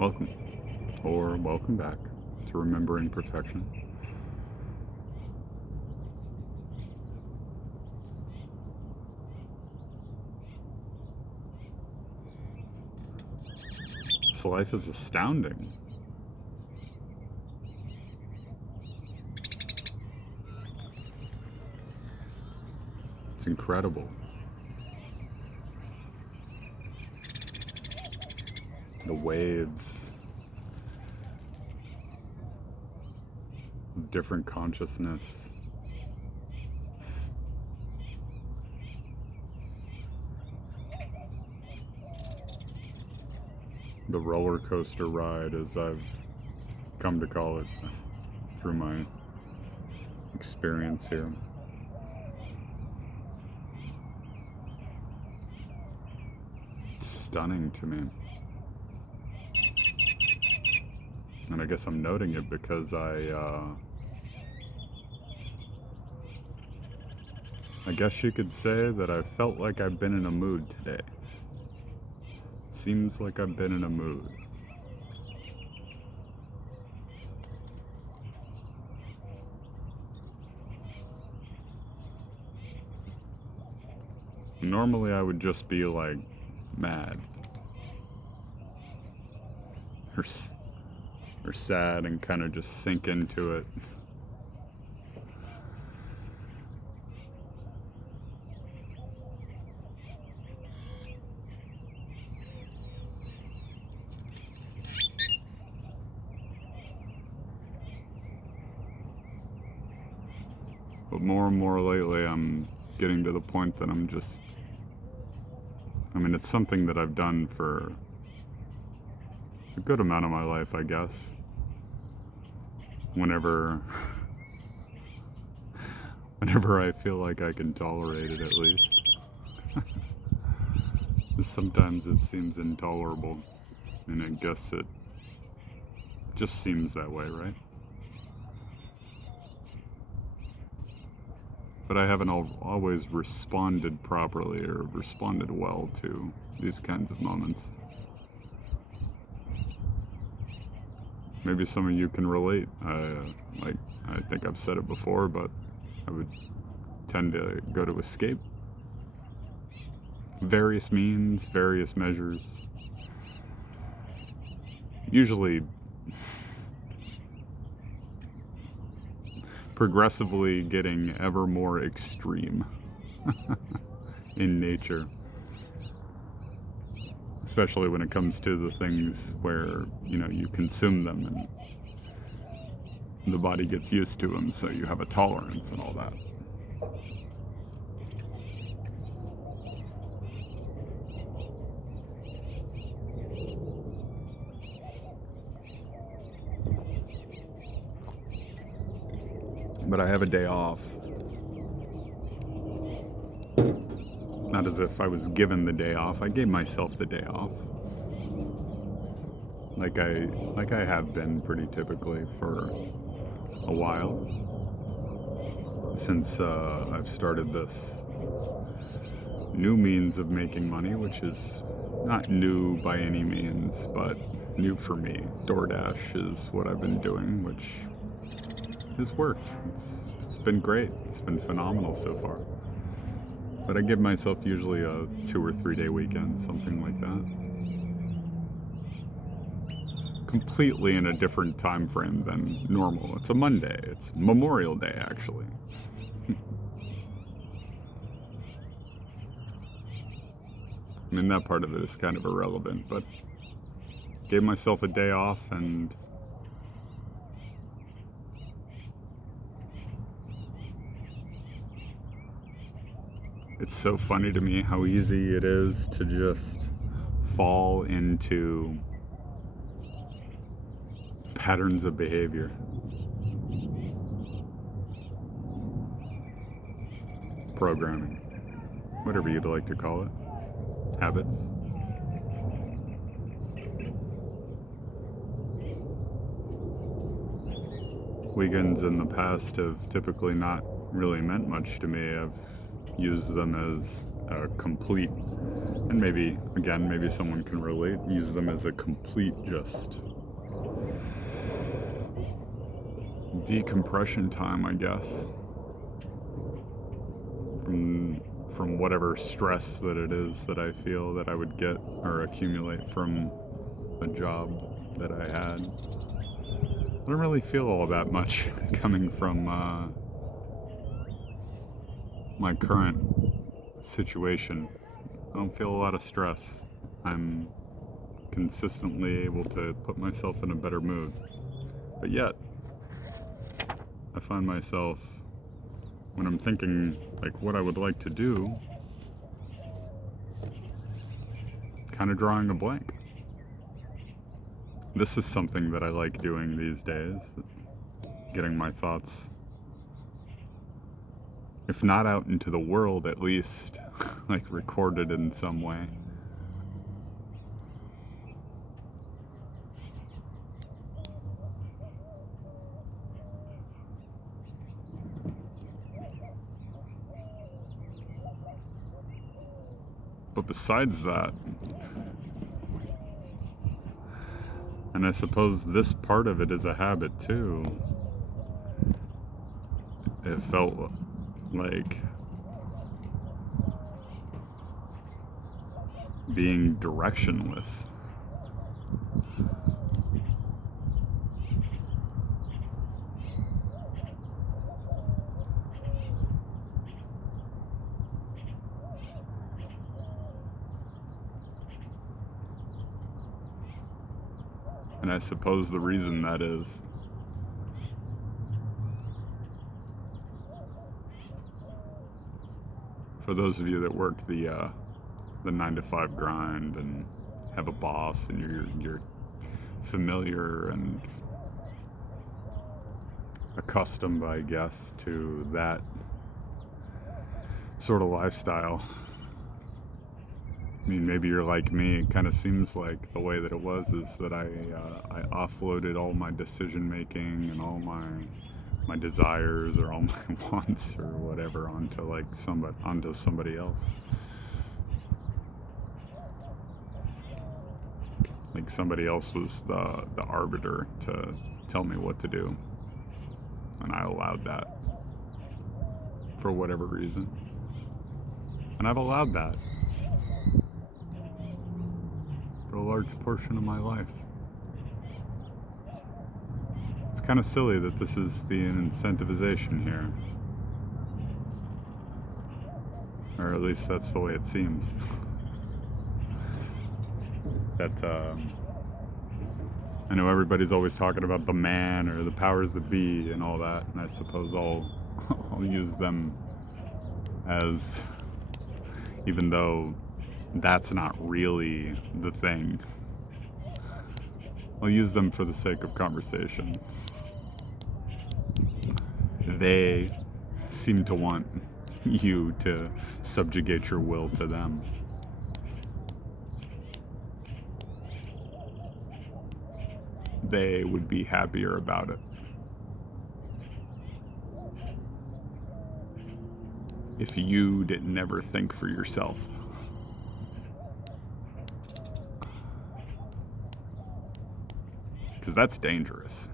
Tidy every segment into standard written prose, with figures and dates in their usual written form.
Welcome, or welcome back to Remembering Perfection. This life is astounding. It's incredible. The waves of different consciousness. The roller coaster ride, as I've come to call it through my experience here. Stunning to me. And I guess I'm noting it because I guess you could say that I felt like I've been in a mood today. Seems like I've been in a mood. Normally I would just be like mad or sad and kind of just sink into it. But more and more lately, I'm getting to the point that it's something that I've done for a good amount of my life, I guess. Whenever I feel like I can tolerate it, at least. Sometimes it seems intolerable, and I guess it just seems that way, right? But I haven't always responded properly or responded well to these kinds of moments. Maybe some of you can relate. I think I've said it before, but I would tend to go to escape. Various means, various measures. Usually progressively getting ever more extreme in nature. Especially when it comes to the things where, you consume them and the body gets used to them, so you have a tolerance and all that. But I have a day off. Not as if I was given the day off. I gave myself the day off. Like I have been pretty typically for a while. Since I've started this new means of making money, which is not new by any means, but new for me. DoorDash is what I've been doing, which has worked. It's been great. It's been phenomenal so far. But I give myself usually a 2 or 3 day weekend, something like that. Completely in a different time frame than normal. It's a Monday. It's Memorial Day, actually. That part of it is kind of irrelevant, but gave myself a day off, and it's so funny to me how easy it is to just fall into patterns of behavior. Programming. Whatever you'd like to call it. Habits. Weekends in the past have typically not really meant much to me. I've used them a complete, and maybe someone can relate, use them as a complete just decompression time, I guess, from whatever stress that it is that I feel that I would get or accumulate from a job that I had. I don't really feel all that much coming from my current situation. I don't feel a lot of stress. I'm consistently able to put myself in a better mood. But yet, I find myself, when I'm thinking like what I would like to do, kind of drawing a blank. This is something that I like doing these days, getting my thoughts, if not out into the world, at least like recorded in some way. But besides that, and I suppose this part of it is a habit too, it felt like being directionless. And I suppose the reason that is, for those of you that work the 9-to-5 grind and have a boss and you're familiar and accustomed, I guess, to that sort of lifestyle. I mean, maybe you're like me. It kind of seems like the way that it was is that I offloaded all my decision making and all my desires or all my wants or whatever onto somebody else. Like somebody else was the arbiter to tell me what to do, and I allowed that for whatever reason. And I've allowed that for a large portion of my life. It's kind of silly that this is the incentivization here. Or at least that's the way it seems. That I know everybody's always talking about the man or the powers that be and all that, and I suppose I'll use them as, even though that's not really the thing, I'll use them for the sake of conversation. They seem to want you to subjugate your will to them. They would be happier about it. If you didn't ever think for yourself. Because that's dangerous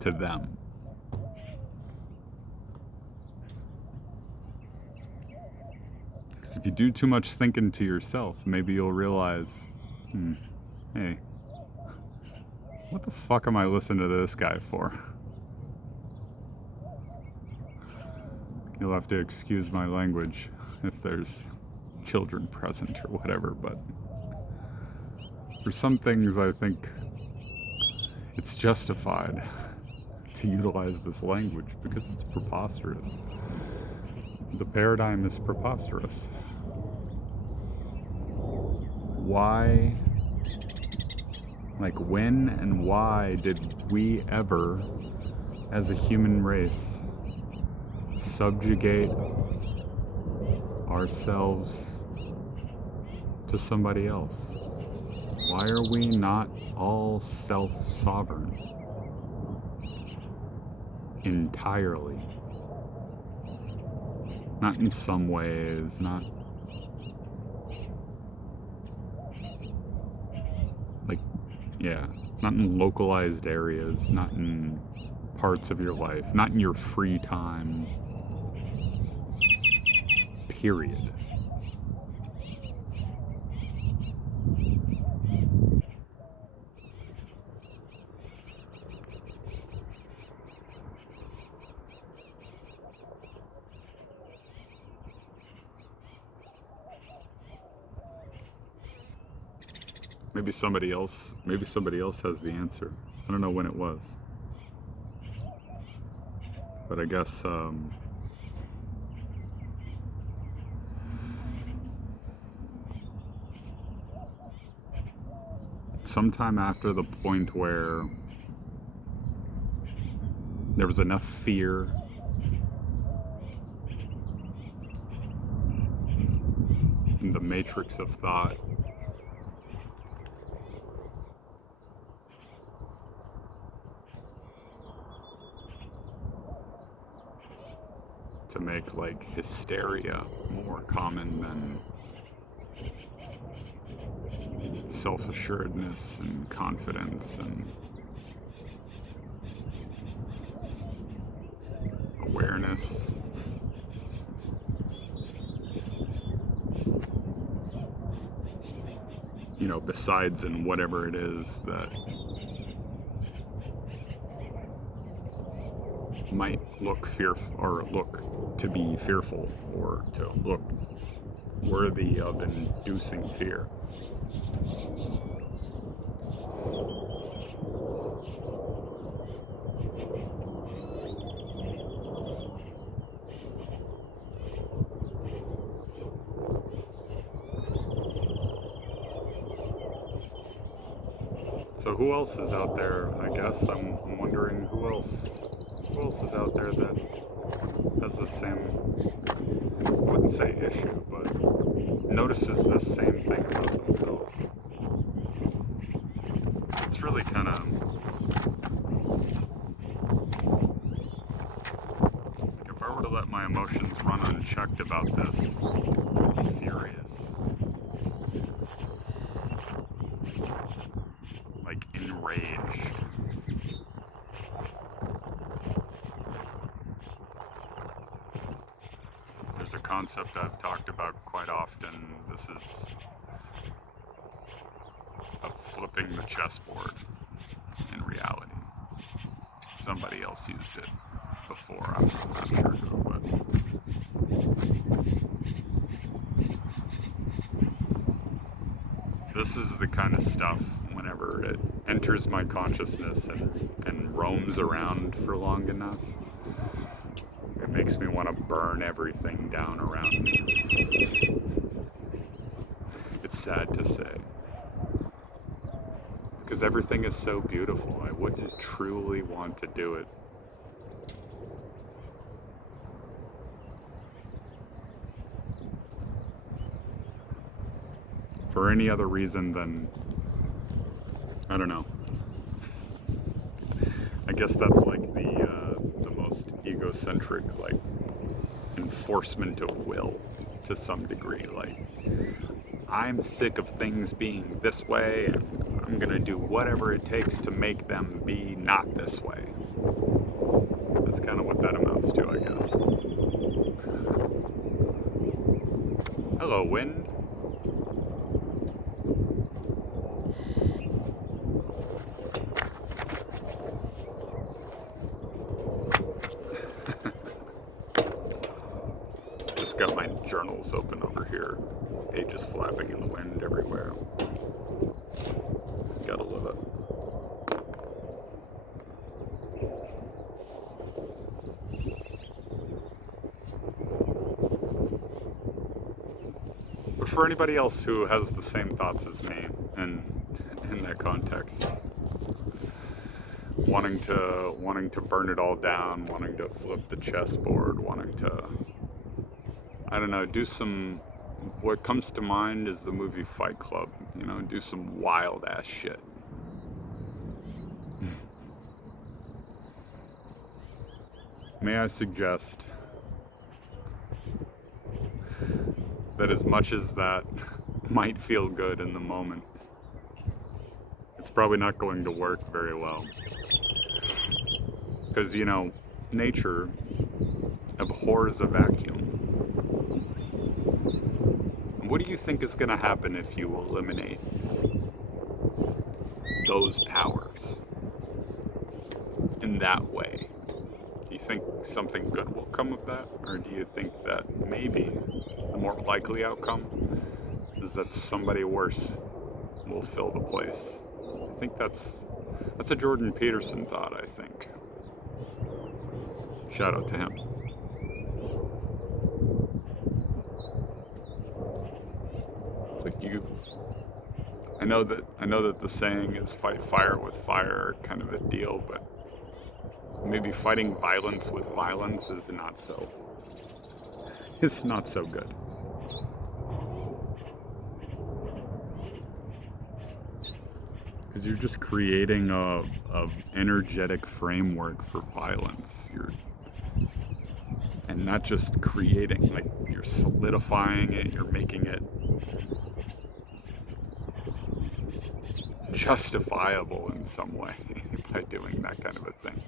to them. Because if you do too much thinking to yourself, maybe you'll realize, hey, what the fuck am I listening to this guy for? You'll have to excuse my language if there's children present or whatever, but for some things I think it's justified to utilize this language because it's preposterous. The paradigm is preposterous. Why, like when and why did we ever, as a human race, subjugate ourselves to somebody else? Why are we not all self-sovereign entirely? Not in some ways, not Like, yeah, not in localized areas, not in parts of your life, not in your free time, period. Maybe somebody else has the answer. I don't know when it was. But I guess sometime after the point where there was enough fear in the matrix of thought to make like hysteria more common than self-assuredness and confidence and awareness. You know, besides in whatever it is that might look fearful or look to be fearful or to look worthy of inducing fear. So who else is out there? I guess I'm wondering who else is out there that has the same, I wouldn't say issue, but notices the same thing about themselves. It's really kind of, if I were to let my emotions run unchecked about this, I'd be furious. Like enraged. There's a concept I've talked about quite often. This is of flipping the chessboard in reality. Somebody else used it before, I'm not sure who, but this is the kind of stuff, whenever it enters my consciousness and roams around for long enough, it makes me want to burn everything down around me. It's sad to say. Because everything is so beautiful, I wouldn't truly want to do it. For any other reason than, I don't know. I guess that's like the most egocentric, like, enforcement of will to some degree. Like, I'm sick of things being this way, and I'm gonna do whatever it takes to make them be not this way. That's kind of what that amounts to, I guess. Hello, wind. Just got my journals open over here. Pages flapping in the wind everywhere. Gotta love it. But for anybody else who has the same thoughts as me, and in that context, wanting to burn it all down, wanting to flip the chessboard, wanting to, I don't know, do some, what comes to mind is the movie Fight Club, you know, do some wild ass shit. May I suggest that as much as that might feel good in the moment, it's probably not going to work very well. Because, you know, nature abhors a vacuum. What do you think is going to happen if you eliminate those powers in that way? Do you think something good will come of that? Or do you think that maybe the more likely outcome is that somebody worse will fill the place? I think that's a Jordan Peterson thought, I think. Shout out to him. It's like I know that the saying is fight fire with fire kind of a deal, but maybe fighting violence with violence is not so good. Because you're just creating a energetic framework for violence. And not just creating, like you're solidifying it, you're making it justifiable in some way by doing that kind of a thing.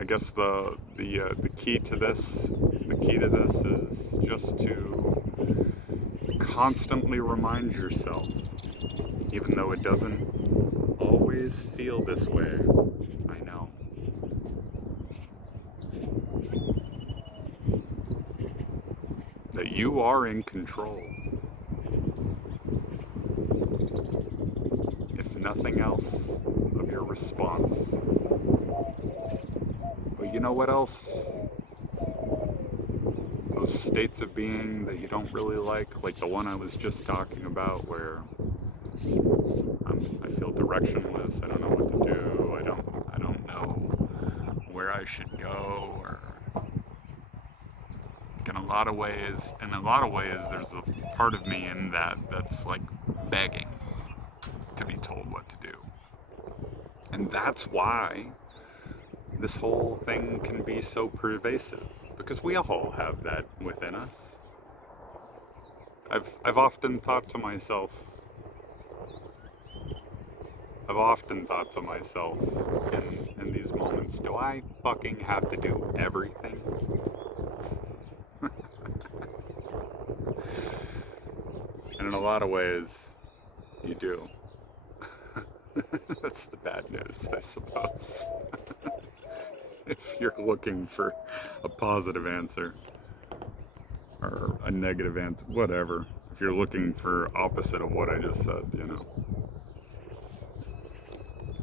I guess the key to this is just to constantly remind yourself, even though it doesn't always feel this way. I know. That you are in control. If nothing else, of your response. But you know what else? Those states of being that you don't really like the one I was just talking about, where I feel directionless. I don't know what to do. I don't know where I should go. Or in a lot of ways, there's a part of me in that's like begging to be told what to do. And that's why this whole thing can be so pervasive, because we all have that within us. I've often thought to myself in these moments, do I fucking have to do everything? And in a lot of ways, you do. That's the bad news, I suppose. If you're looking for a positive answer or a negative answer, whatever. If you're looking for opposite of what I just said, you know.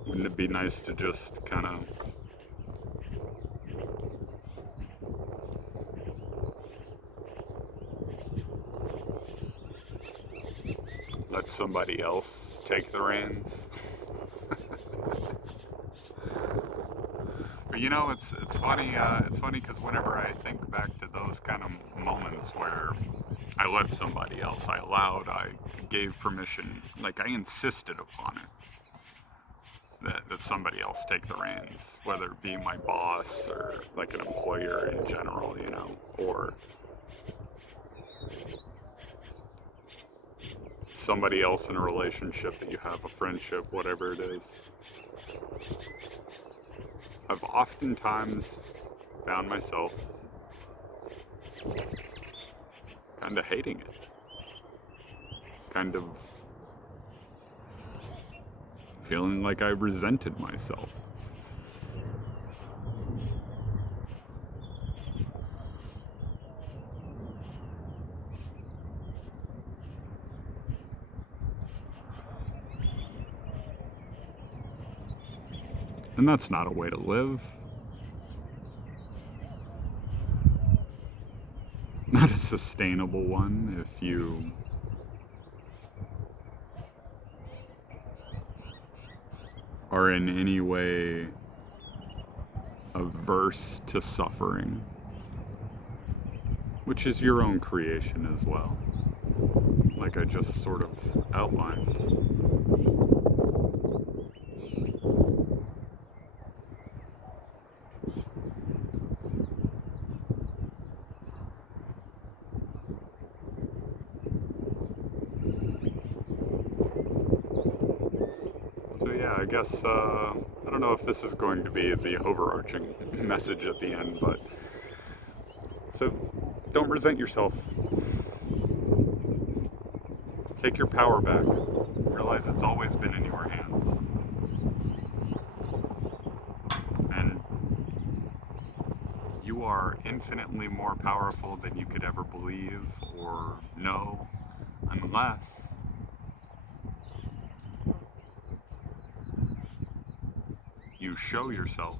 Wouldn't it be nice to just kind of let somebody else take the reins? But you know, it's funny. It's funny because whenever I think back to those kind of moments where I let somebody else, I gave permission, like I insisted upon it, that somebody else take the reins, whether it be my boss or like an employer in general, you know, or somebody else in a relationship that you have, a friendship, whatever it is. I've oftentimes found myself kind of hating it, kind of feeling like I resented myself. And that's not a way to live. Not a sustainable one if you are in any way averse to suffering, which is your own creation as well, like I just sort of outlined. yeah, I guess, I don't know if this is going to be the overarching message at the end, but so don't resent yourself. Take your power back. Realize it's always been in your hands. And you are infinitely more powerful than you could ever believe or know, unless you show yourself,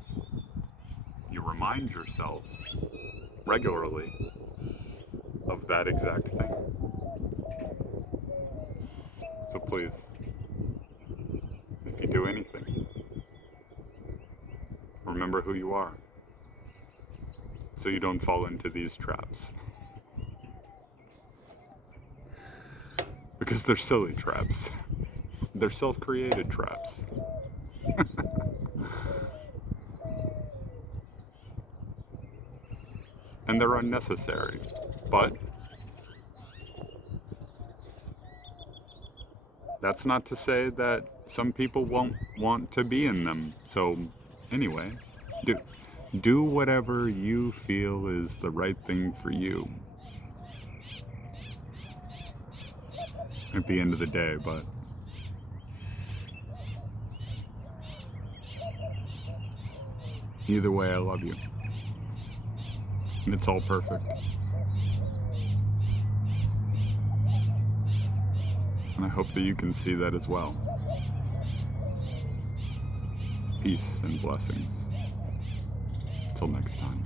you remind yourself regularly of that exact thing. So please, if you do anything, remember who you are, so you don't fall into these traps. Because they're silly traps. They're self-created traps. And they're unnecessary. But that's not to say that some people won't want to be in them. So anyway, do whatever you feel is the right thing for you at the end of the day. But either way, I love you. And it's all perfect. And I hope that you can see that as well. Peace and blessings. Till next time.